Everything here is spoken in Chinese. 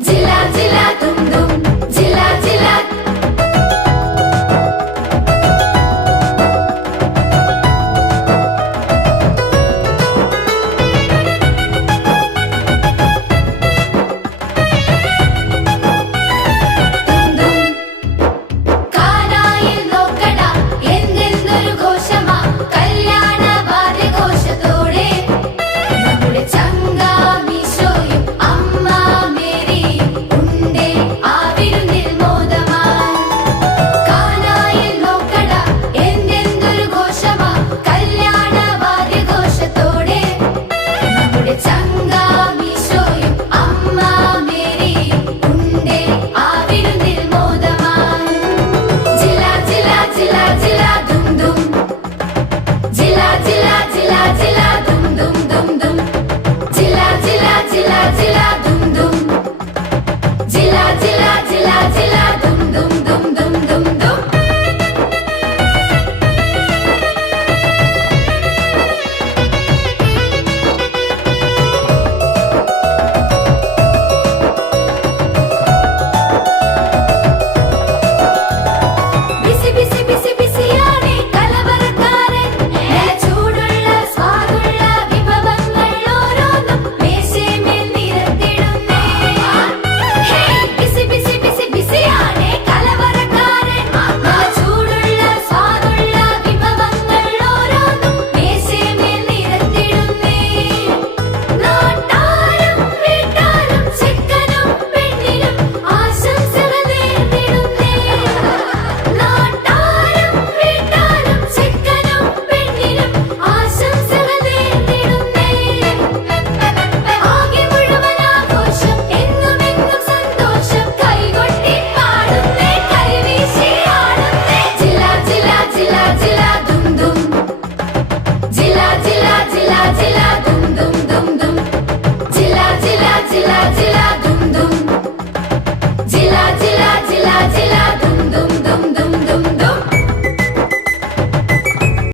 지라 ah